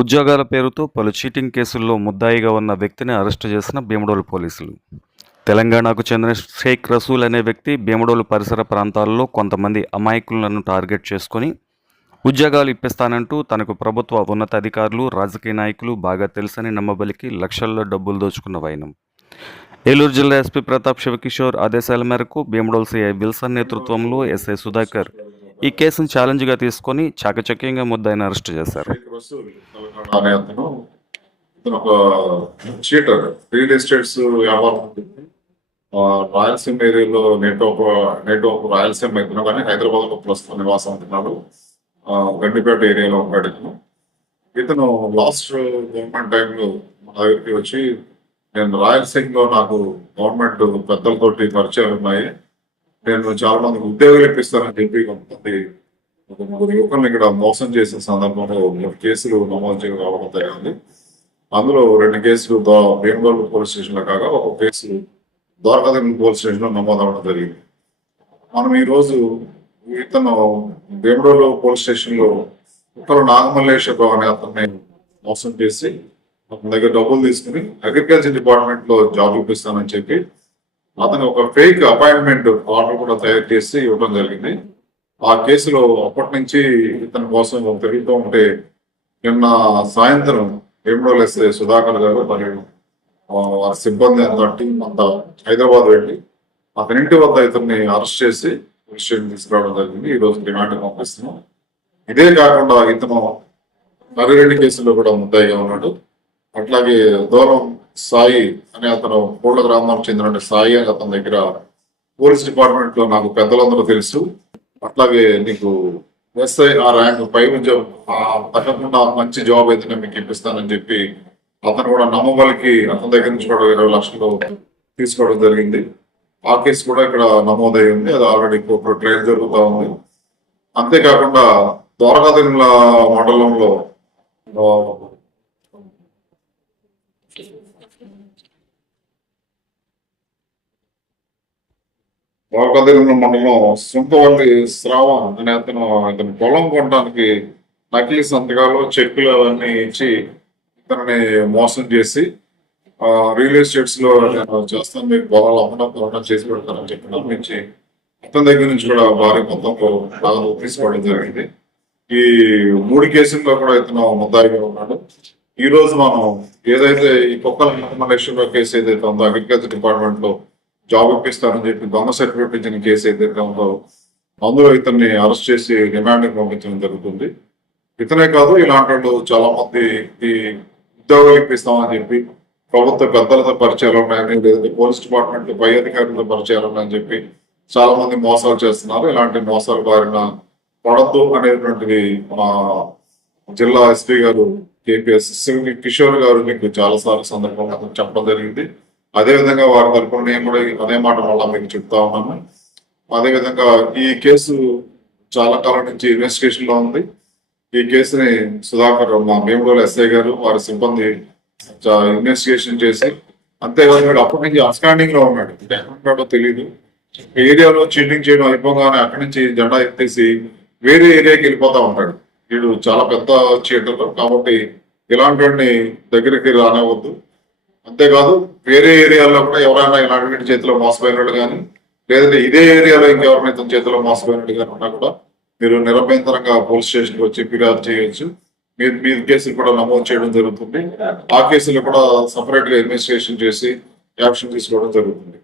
ఉద్యోగాల పేరుతో పలు చీటింగ్ కేసుల్లో ముద్దాయిగా ఉన్న వ్యక్తిని అరెస్టు చేసిన భీమడోలు పోలీసులు. తెలంగాణకు చెందిన షేక్ రసూల్ అనే వ్యక్తి భీమడోలు పరిసర ప్రాంతాల్లో కొంతమంది అమాయకులను టార్గెట్ చేసుకొని ఉద్యోగాలు ఇప్పిస్తానంటూ తనకు ప్రభుత్వ ఉన్నతాధికారులు, రాజకీయ నాయకులు బాగా తెలుసని నమ్మబలికి లక్షల్లో డబ్బులు దోచుకున్న వైనం. ఏలూరు జిల్లా ఎస్పీ ప్రతాప్ శివకిషోర్ ఆదేశాల మేరకు భీమడోల్ సిఐ విల్సన్ నేతృత్వంలో ఎస్ఐ సుధాకర్ ఈ కేసును ఛాలెంజ్గా తీసుకొని చాకచక్యంగా ముద్దాయిని అరెస్టు చేశారు. రియల్ ఎస్టేట్స్ వ్యాపారం రాయలసీమ ఏరియాలో నెట్వర్క్ రాయలసీమ ఎత్తున కానీ హైదరాబాద్ లో ప్రస్తుతం నివాసం ఉంటున్నాడు. గండిపేట ఏరియాలో ఉంటాడు ఇతను లాస్ట్ గవర్నమెంట్ టైంలో మా దగ్గరికి వచ్చి నేను రాయలసీమలో నాకు గవర్నమెంట్ పెద్దలతోటి పరిచయాలు ఉన్నాయి, నేను చాలా మందికి ఉద్యోగాలు ఇప్పిస్తానని చెప్పి ముగ్గురు యువకులను ఇక్కడ మోసం చేసిన సందర్భంలో 3 కేసులు నమోదు కావడం జరిగింది. అందులో 2 కేసులు భీమడోల్ పోలీస్ స్టేషన్ లో కాగా ఒక కేసు ద్వారకాదేవి పోలీస్ స్టేషన్ లో నమోదు అవ్వడం జరిగింది. మనం ఈ రోజు ఇతను భీమడోల్ పోలీస్ స్టేషన్ లో ఉత్తర నాగమల్లేశ్వరరావు అనే అతన్ని మోసం చేసి అతని దగ్గర డబ్బులు తీసుకుని అగ్రికల్చర్ డిపార్ట్మెంట్ లో జాబ్ ఇప్పిస్తానని చెప్పి అతను ఒక ఫేక్ అపాయింట్మెంట్ ఆర్డర్ కూడా తయారు చేసి ఇవ్వడం జరిగింది. ఆ కేసులో అప్పటి నుంచి ఇతని కోసం తిరుగుతూ ఉంటే నిన్న సాయంత్రం భీమడోల్ ఎస్ఐ సుధాకర్ గారు మరియు వారి సిబ్బంది అంతా టీం అంతా హైదరాబాద్ వెళ్ళి అతని ఇంటి వద్ద ఇతన్ని అరెస్ట్ చేసి పోలీస్ స్టేషన్ తీసుకురావడం జరిగింది. ఈ రోజు రిమాండ్ పంపిస్తున్నాం. ఇదే కాకుండా ఇతను మర్రిరెడ్డి కేసులో కూడా ముద్దాయిగా ఉన్నాడు. అట్లాగే దూరం సాయి అనే అతను కోట్ల గ్రామానికి చెందిన సాయి అని అతని దగ్గర పోలీస్ డిపార్ట్మెంట్ లో నాకు పెద్దలందరూ తెలుసు, అట్లాగే నీకు ఎస్ఐ ఆ ర్యాంక్ పై ఉద్యోగం తగ్గకుండా మంచి జాబ్ అయితే మీకు ఇప్పిస్తానని చెప్పి అతను కూడా నమ్మబలికి అతని దగ్గర నుంచి కూడా 20 లక్షలు తీసుకోవడం జరిగింది. ఆ కేసు కూడా ఇక్కడ నమోదై ఉంది. అది ఆల్రెడీ కోర్టులో ట్రయల్ జరుగుతూ ఉంది. అంతేకాకుండా ద్వారకాదేవుల మండలంలో ద్వారకాదేవుల మండలం సుంకవల్లి శ్రావణ్ అనే అతను పొలం కొనడానికి నకిలీ సంతకాలు, చెక్కులు అవన్నీ ఇచ్చి ఇతన్ని మోసం చేసి రియల్ ఎస్టేట్స్ లో నేను చేస్తాను, మీకు పొలాలు అమ్మడం చేసి పెడతానని చెప్పి నమ్మించి అతని దగ్గర నుంచి కూడా భారీ మొత్తంలో నగదు తీసుకోవడం జరిగింది. ఈ 3 కేసుల్లో కూడా ఇతను ముద్దాయిగా ఉన్నాడు. ఈ రోజు మనం ఏదైతే ఈ కుక్కల మలేషియా కేసు ఏదైతే ఉందో అగ్రికల్చర్ డిపార్ట్మెంట్ లో జాబ్ ఇప్పిస్తారని చెప్పి దొంగ సర్టిఫికేట్ ఇచ్చిన కేసు ఏదైతే ఉందో అందులో ఇతన్ని అరెస్ట్ చేసి రిమాండ్ పంపించడం జరుగుతుంది. ఇతనే కాదు, ఇలాంటి వాళ్ళు చాలా మంది ఈ ఉద్యోగాలు ఇప్పిస్తామని చెప్పి ప్రభుత్వ పెద్దలతో పరిచయాలు ఉన్నాయని, లేదంటే పోలీస్ డిపార్ట్మెంట్ పై అధికారులతో పరిచయాలు ఉన్నాయని చెప్పి చాలా మంది మోసాలు చేస్తున్నారు. ఇలాంటి మోసాలు బారిన పడద్దు అనేటువంటిది మా జిల్లా ఎస్పీ గారు కేపీఎస్ కిషోర్ గారు మీకు చాలా సార్లు సందర్భంగా చెప్పడం జరిగింది. అదేవిధంగా వారి తరఫున నేను కూడా అదే మాట మళ్ళా మీకు చెప్తా ఉన్నాను. అదేవిధంగా ఈ కేసు చాలా కాలం నుంచి ఇన్వెస్టిగేషన్ లో ఉంది. ఈ కేసుని సుధాకర్ మా భీమడోల్ ఎస్ఐ గారు వారి సిబ్బంది ఇన్వెస్టిగేషన్ చేసి, అంతేకాదు అప్పటి నుంచి అబ్స్కాండింగ్ లో ఉన్నాడు, ఎక్కడున్నాడో తెలియదు. ఏరియాలో చీటింగ్ చేయడం అయిపోగానే అక్కడి నుంచి జెండా ఎత్తేసి వేరే ఏరియాకి వెళ్ళిపోతా ఉంటాడు. వీడు చాలా పెద్ద చీటర్ కాబట్టి ఇలాంటి దగ్గరికి రానివ్వద్దు. అంతేకాదు వేరే ఏరియాలో కూడా ఎవరైనా ఇలాంటి చేతిలో మోసపోయినట్టు కానీ, లేదంటే ఇదే ఏరియాలో ఇంకెవరైనా చేతిలో మోసపోయినట్టు కానీ ఉన్నా కూడా మీరు నిరభ్యంతరంగా పోలీస్ స్టేషన్కి వచ్చి ఫిర్యాదు చేయొచ్చు. మీ కేసులు కూడా నమోదు చేయడం జరుగుతుంది. ఆ కేసులు కూడా సపరేట్ గా ఇన్వెస్టిగేషన్ చేసి యాక్షన్ తీసుకోవడం జరుగుతుంది.